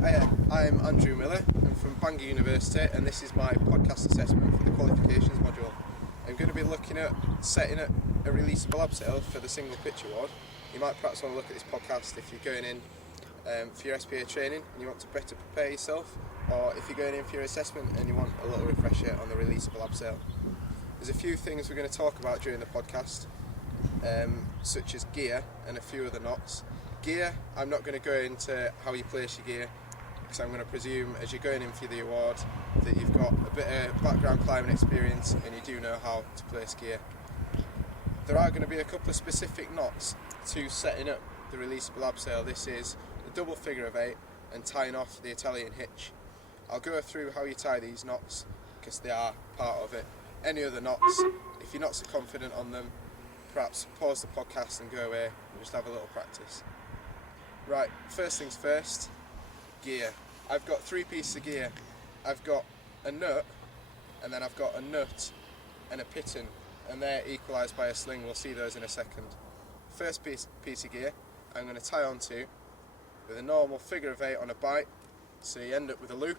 Hiya, I'm Andrew Miller. I'm from Bangor University and this is my podcast assessment for the qualifications module. I'm going to be looking at setting up a releasable abseil for the single pitch award. You might perhaps want to look at this podcast if you're going in for your SPA training and you want to better prepare yourself, or if you're going in for your assessment and you want a little refresher on the releasable abseil. There's a few things we're going to talk about during the podcast, such as gear and a few other knots. Gear, I'm not going to go into how you place your gear, because I'm going to presume as you're going in for the award that you've got a bit of background climbing experience and you do know how to place gear. There are going to be a couple of specific knots to setting up the releasable abseil. This is the double figure of 8 and tying off the Italian hitch. I'll go through how you tie these knots because they are part of it. Any other knots, if you're not so confident on them, perhaps pause the podcast and go away and just have a little practice. Right, first things first, gear. I've got 3 pieces of gear. I've got a nut, and then I've got a nut and a pitton, and they're equalised by a sling. We'll see those in a second. First piece of gear I'm going to tie onto with a normal figure of 8 on a bite, so you end up with a loop.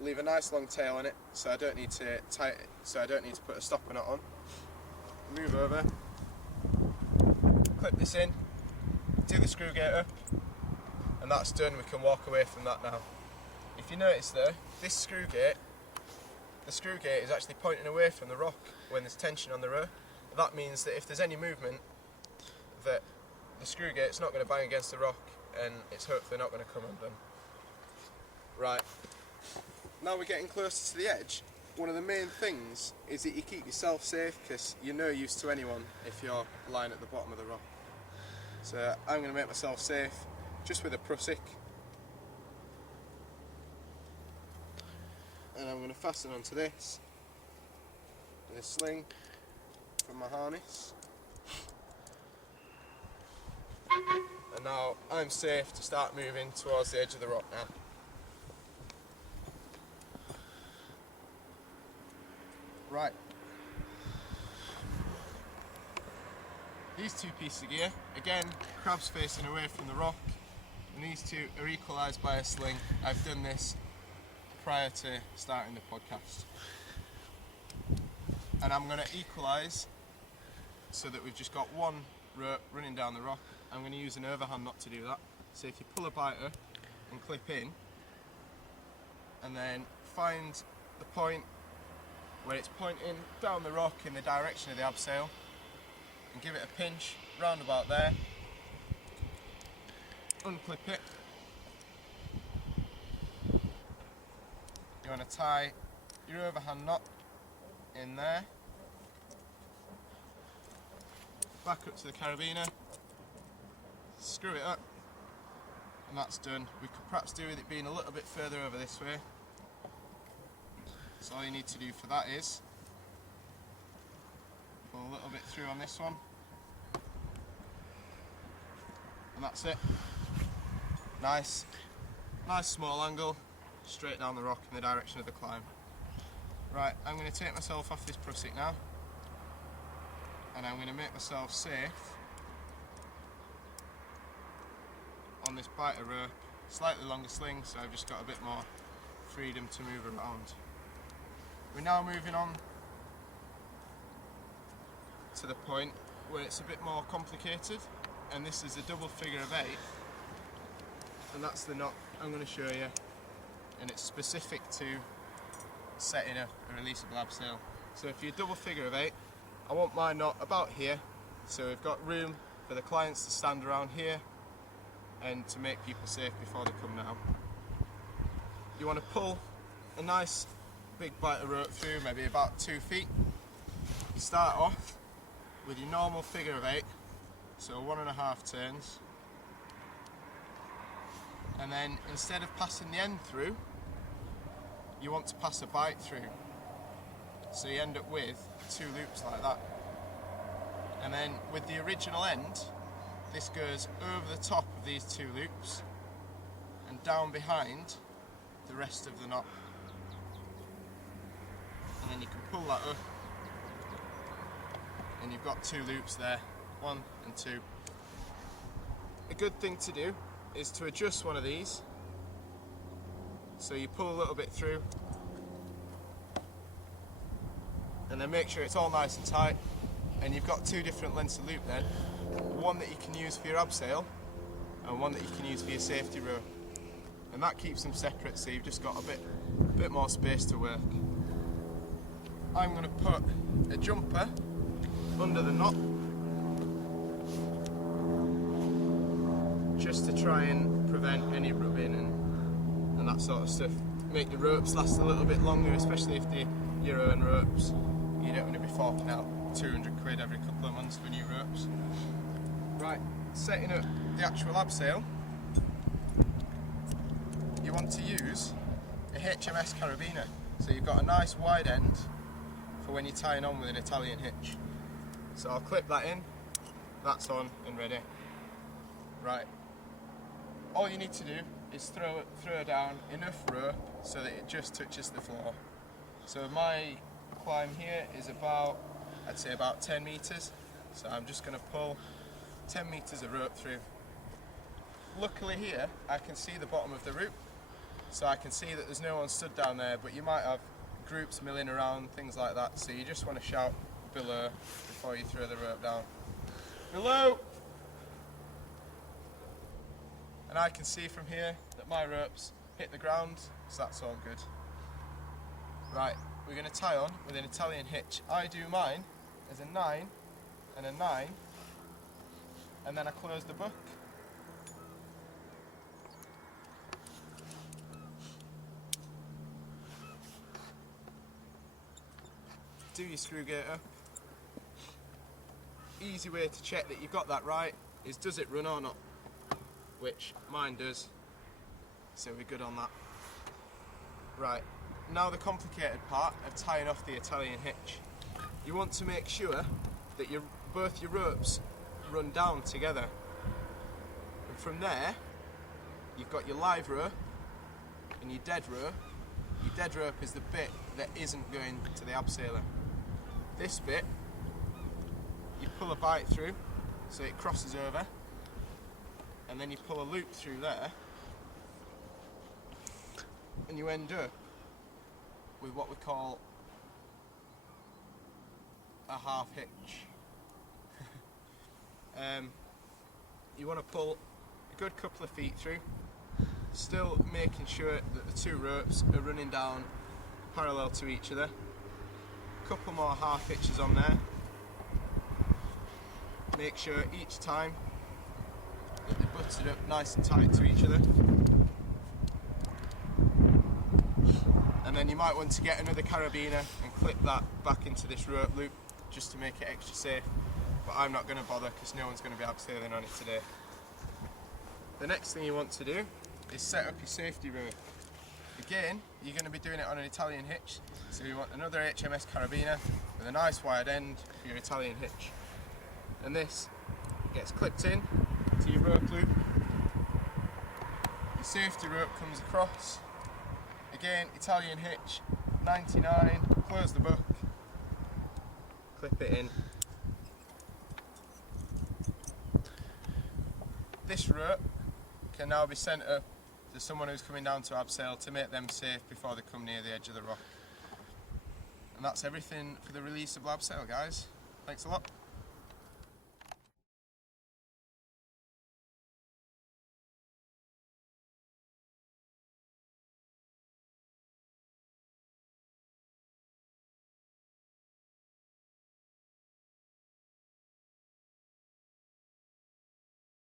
Leave a nice long tail on it, so I don't need to tie it, so I don't need to put a stopper knot on. Move over, clip this in, do the screw gate up, and that's done. We can walk away from that now. If you notice though, the screw gate is actually pointing away from the rock when there's tension on the row. That means that if there's any movement, that the screw gate's not going to bang against the rock and it's hopefully not going to come undone. Right, now we're getting closer to the edge. One of the main things is that you keep yourself safe, because you're no use to anyone if you're lying at the bottom of the rock. So I'm going to make myself safe just with a prusik, and I'm going to fasten onto this with a sling from my harness, and now I'm safe to start moving towards the edge of the rock now. Right, these 2 pieces of gear, again, crabs facing away from the rock, and these 2 are equalised by a sling. I've done this prior to starting the podcast. And I'm going to equalise so that we've just got one rope running down the rock. I'm going to use an overhand knot to do that. So if you pull a biter and clip in, and then find the point where it's pointing down the rock in the direction of the abseil, and give it a pinch round about there, unclip it. You want to tie your overhand knot in there, back up to the carabiner, screw it up, and that's done. We could perhaps do with it being a little bit further over this way. So all you need to do for that is pull a little bit through on this one, and that's it. Nice small angle, straight down the rock in the direction of the climb. Right, I'm going to take myself off this prusik now, and I'm going to make myself safe on this biter rope, slightly longer sling, so I've just got a bit more freedom to move around. We're now moving on to the point where it's a bit more complicated, and this is a double figure of 8, and that's the knot I'm going to show you, and it's specific to setting up a releasable abseil. So if you're double figure of 8, I want my knot about here, so we've got room for the clients to stand around here and to make people safe before they come down. You want to pull a nice big biter rope through, maybe about 2 feet. You start off with your normal figure of 8, so 1.5 turns, and then instead of passing the end through, you want to pass a bite through, so you end up with 2 loops like that. And then with the original end, this goes over the top of these 2 loops and down behind the rest of the knot. And then you can pull that up and you've got 2 loops there, 1 and 2. A good thing to do is to adjust one of these. So you pull a little bit through, and then make sure it's all nice and tight. And you've got two different lengths of loop then, one that you can use for your abseil and one that you can use for your safety rope. And that keeps them separate, so you've just got a bit more space to work. I'm going to put a jumper under the knot just to try and prevent any rubbing and that sort of stuff. Make the ropes last a little bit longer, especially if they're your own ropes. You don't want to be forking out 200 quid every couple of months for new ropes. Right, setting up the actual abseil, you want to use a HMS carabiner. So you've got a nice wide end for when you're tying on with an Italian hitch. So I'll clip that in, that's on and ready. Right, all you need to do is throw down enough rope so that it just touches the floor. So my climb here is about, I'd say about 10 metres. So I'm just going to pull 10 metres of rope through. Luckily here I can see the bottom of the route, so I can see that there's no one stood down there, but you might have groups milling around, things like that, so you just want to shout below before you throw the rope down. Below! And I can see from here that my ropes hit the ground, so that's all good. Right, we're going to tie on with an Italian hitch. I do mine as a 9 and a 9, and then I close the book. Do your screw gate up. Easy way to check that you've got that right is, does it run or not? Which mine does, so we're good on that. Right, now the complicated part of tying off the Italian hitch. You want to make sure that both your ropes run down together. And from there, you've got your live rope and your dead rope. Your dead rope is the bit that isn't going to the abseiler. This bit, you pull a bight through so it crosses over, and then you pull a loop through there, and you end up with what we call a half hitch. You want to pull a good couple of feet through, still making sure that the two ropes are running down parallel to each other. Couple more half hitches on there. Make sure each time that they're butted up nice and tight to each other. And then you might want to get another carabiner and clip that back into this rope loop just to make it extra safe. But I'm not going to bother because no one's going to be abseiling on it today. The next thing you want to do is set up your safety rope. Again, you're going to be doing it on an Italian hitch, so you want another HMS carabiner with a nice wide end for your Italian hitch. And this gets clipped in to your rope loop. Your safety rope comes across. Again, Italian hitch, 99, close the book, clip it in. This rope can now be sent up to someone who's coming down to abseil to make them safe before they come near the edge of the rock. And that's everything for the releasable abseil, guys. Thanks a lot.